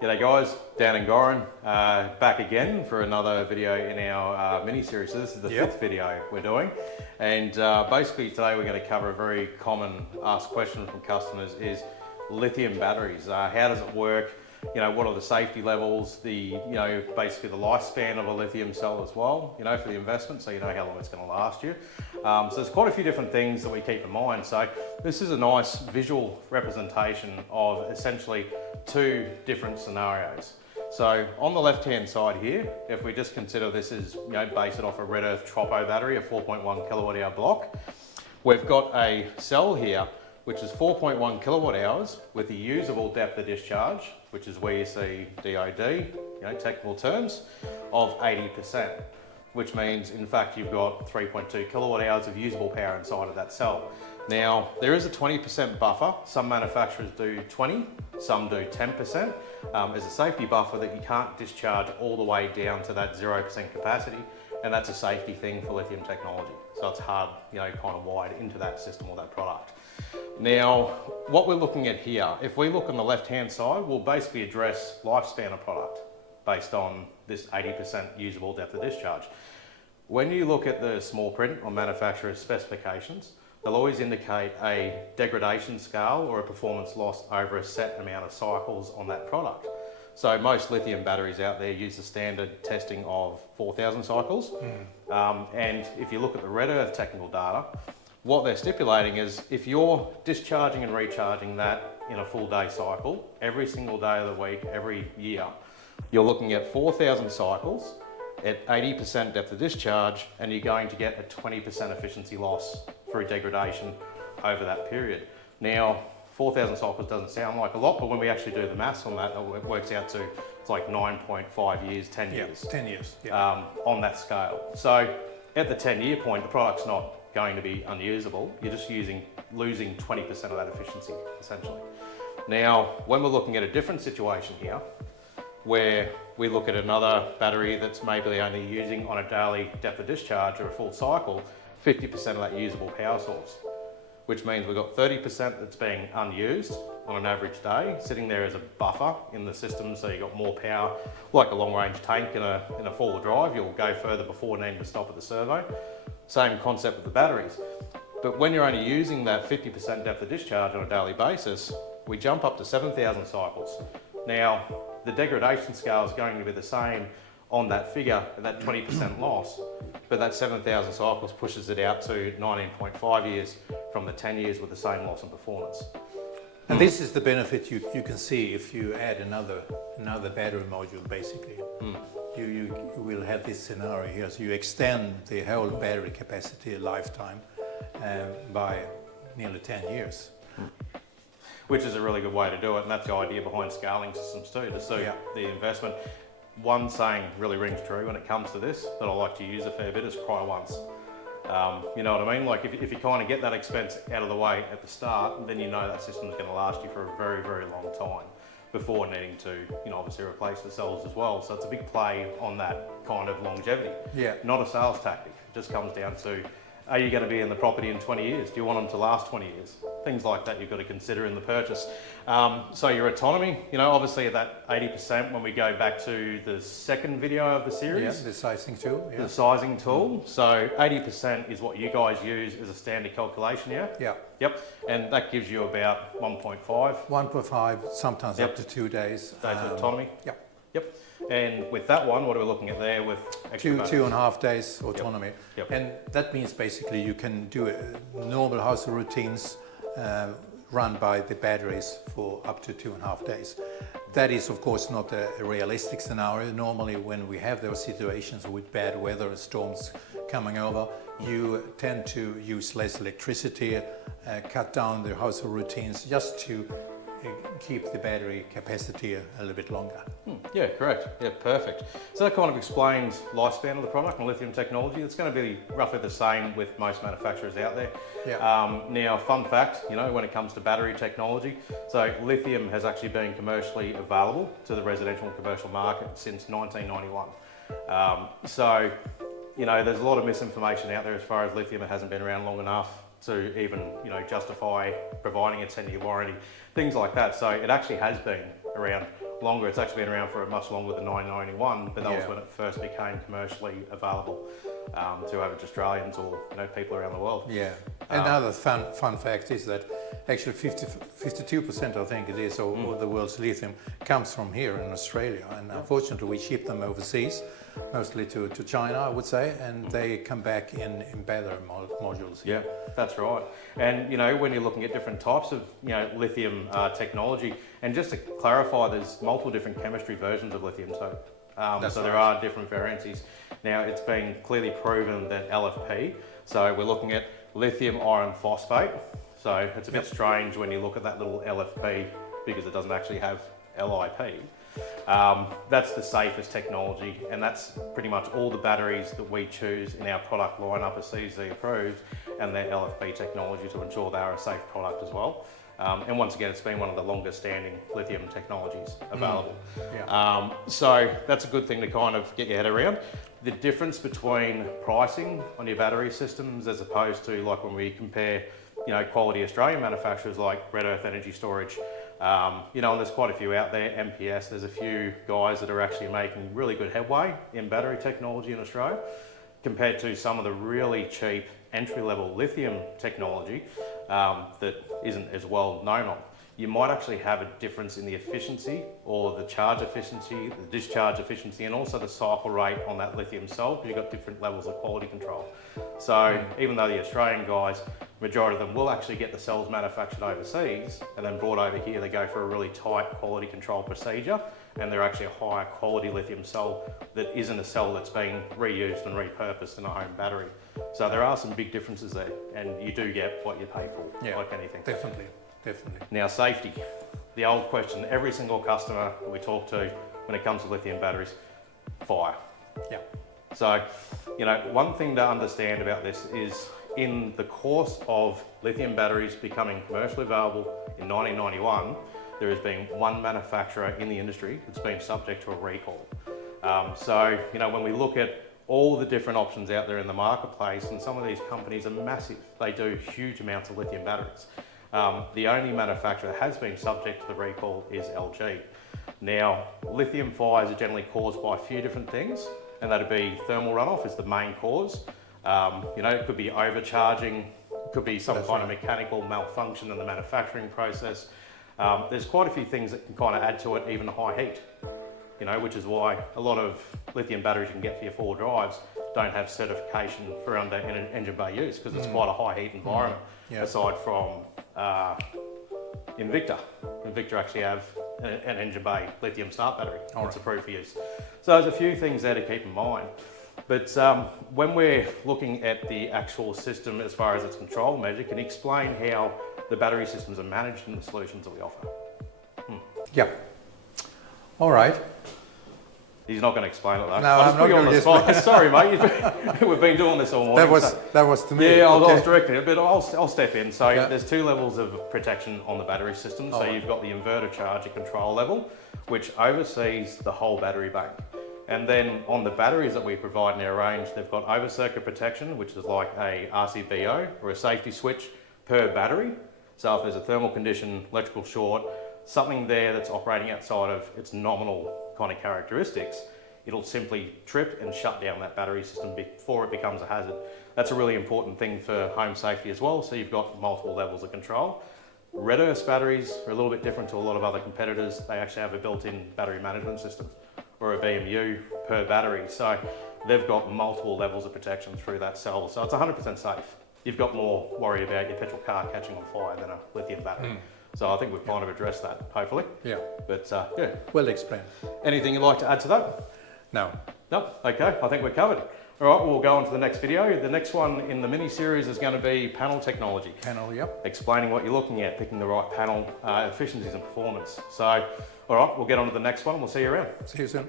G'day guys, 𝐿𝐴𝐸 back again for another video in our mini-series. So this is the fifth video we're doing, and basically today we're going to cover a very common asked question from customers is lithium batteries. How does it work? You know, what are the safety levels, basically the lifespan of a lithium cell as well, for the investment, so you know how long it's going to last you. So there's quite a few different things that we keep in mind. So this is a nice visual representation of essentially two different scenarios. So on the left-hand side here, if we just consider this is, base it off a red earth tropo battery, a 4.1 kilowatt hour block, we've got a cell here which is 4.1 kilowatt hours with a usable depth of discharge, which is where you see DOD, technical terms, of 80%, which means in fact you've got 3.2 kilowatt hours of usable power inside of that cell. Now, there is a 20% buffer. Some manufacturers do 20, some do 10%. As a safety buffer that you can't discharge all the way down to that 0% capacity, and that's a safety thing for lithium technology. So it's hard, kind of wired into that system or that product. Now, what we're looking at here, if we look on the left-hand side, we'll basically address lifespan of product based on this 80% usable depth of discharge. When you look at the small print on manufacturer's specifications, they'll always indicate a degradation scale or a performance loss over a set amount of cycles on that product. So most lithium batteries out there use the standard testing of 4,000 cycles. And if you look at the red earth technical data, what they're stipulating is if you're discharging and recharging that in a full day cycle, every single day of the week, every year, you're looking at 4,000 cycles at 80% depth of discharge, and you're going to get a 20% efficiency loss through degradation over that period. Now, 4,000 cycles doesn't sound like a lot, but when we actually do the maths on that, it works out to it's like 9.5 years, 10 years. 10 years, on that scale. So at the 10-year point, the product's not going to be unusable. You're just losing 20% of that efficiency, essentially. Now, when we're looking at a different situation here, where we look at another battery that's maybe only using on a daily depth of discharge or a full cycle, 50% of that usable power source, which means we've got 30% that's being unused on an average day, sitting there as a buffer in the system, so you've got more power, like a long-range tank in a four-wheel drive. You'll go further before needing to stop at the servo. Same concept with the batteries. But when you're only using that 50% depth of discharge on a daily basis, we jump up to 7,000 cycles. Now, the degradation scale is going to be the same on that figure, that 20% loss, but that 7,000 cycles pushes it out to 19.5 years from the 10 years with the same loss in performance. And this is the benefit you can see if you add another battery module, basically. You will have this scenario here, so you extend the whole battery capacity lifetime by nearly 10 years. Which is a really good way to do it, and that's the idea behind scaling systems too, to suit the investment. One saying really rings true when it comes to this that I like to use a fair bit is cry once. You know what I mean? Like if you kind of get that expense out of the way at the start, then you know that system's going to last you for a very, very long time before needing to, obviously replace the cells as well. So it's a big play on that kind of longevity. Not a sales tactic. It just comes down to, are you going to be in the property in 20 years? Do you want them to last 20 years? Things like that you've got to consider in the purchase. So your autonomy, obviously at that 80%, when we go back to the second video of the series. The sizing tool. The sizing tool. So 80% is what you guys use as a standard calculation, Yep. And that gives you about 1.5. 1.5, sometimes up to 2 days. Days of autonomy. Yep. And with that one, what are we looking at there with extra batteries? 2.5 days autonomy. And that means basically you can do normal household routines run by the batteries for up to 2.5 days. That is, of course, not a realistic scenario. Normally, when we have those situations with bad weather, storms coming over, you tend to use less electricity, cut down the household routines just to keep the battery capacity a little bit longer. Yeah, correct. Yeah, perfect. So that kind of explains lifespan of the product and lithium technology. It's going to be roughly the same with most manufacturers out there. Now, fun fact, when it comes to battery technology, so lithium has actually been commercially available to the residential and commercial market since 1991. So, there's a lot of misinformation out there as far as lithium. It hasn't been around long enough to even, justify providing a 10-year warranty, things like that. So it actually has been around longer. It's actually been around for much longer than 1991, but that was when it first became commercially available to average Australians or people around the world. Yeah. Another fun fact is that actually 52%, I think it is, of the world's lithium comes from here in Australia, and unfortunately we ship them overseas, mostly to China, I would say, and they come back in battery modules. Yeah, that's right. And when you're looking at different types of lithium technology, and just to clarify, there's multiple different chemistry versions of lithium, so there are different variances. Now, it's been clearly proven that LFP, so we're looking at lithium iron phosphate. So it's a bit strange when you look at that little LFP because it doesn't actually have LIP. That's the safest technology, and that's pretty much all the batteries that we choose in our product lineup are CZ approved, and they're LFP technology to ensure they are a safe product as well. And once again, it's been one of the longest standing lithium technologies available. So that's a good thing to kind of get your head around. The difference between pricing on your battery systems as opposed to like when we compare quality Australian manufacturers like Red Earth Energy Storage, and there's quite a few out there, MPS, there's a few guys that are actually making really good headway in battery technology in Australia compared to some of the really cheap entry-level lithium technology that isn't as well known on. You might actually have a difference in the efficiency or the charge efficiency, the discharge efficiency, and also the cycle rate on that lithium cell, because you've got different levels of quality control. So even though the Australian guys, majority of them will actually get the cells manufactured overseas and then brought over here, they go for a really tight quality control procedure, and they're actually a higher quality lithium cell that isn't a cell that's been reused and repurposed in a home battery. So there are some big differences there, and you do get what you pay for, like anything. Definitely. Now, safety, the old question, every single customer that we talk to when it comes to lithium batteries, fire. Yeah. So, one thing to understand about this is in the course of lithium batteries becoming commercially available in 1991, there has been one manufacturer in the industry that's been subject to a recall. So, when we look at all the different options out there in the marketplace, and some of these companies are massive, they do huge amounts of lithium batteries. The only manufacturer that has been subject to the recall is LG. Now, lithium fires are generally caused by a few different things, and that'd be thermal runoff is the main cause. It could be overcharging, it could be some kind of mechanical malfunction in the manufacturing process. There's quite a few things that can kind of add to it, even high heat, which is why a lot of lithium batteries you can get for your 4 drives don't have certification for under engine bay use, because it's quite a high heat environment, aside from Invicta. Invicta actually have an engine bay lithium start battery that's approved for use. So there's a few things there to keep in mind. But when we're looking at the actual system as far as its control measure, can you explain how the battery systems are managed in the solutions that we offer? Yeah. All right. He's not going to explain it though. No, I'm not going to explain. Sorry, mate. We've been doing this all morning. That was to me. Yeah, I was directing it, but I'll step in. So there's 2 levels of protection on the battery system. So you've got the inverter charger control level, which oversees the whole battery bank. And then on the batteries that we provide in our range, they've got over circuit protection, which is like a RCBO or a safety switch per battery. So if there's a thermal condition, electrical short, something there that's operating outside of its nominal kind of characteristics, it'll simply trip and shut down that battery system before it becomes a hazard. That's a really important thing for home safety as well. So you've got multiple levels of control. Red Earth batteries are a little bit different to a lot of other competitors. They actually have a built-in battery management system or a BMU per battery. So they've got multiple levels of protection through that cell. So it's 100% safe. You've got more worry about your petrol car catching on fire than a lithium battery. So I think we've kind of addressed that, hopefully. Yeah. But yeah. Well explained. Anything you'd like to add to that? No. No? Okay, I think we're covered. All right, we'll go on to the next video. The next one in the mini-series is going to be panel technology. Panel, yep. Explaining what you're looking at, picking the right panel, efficiencies and performance. So, all right, we'll get on to the next one. We'll see you around. See you soon.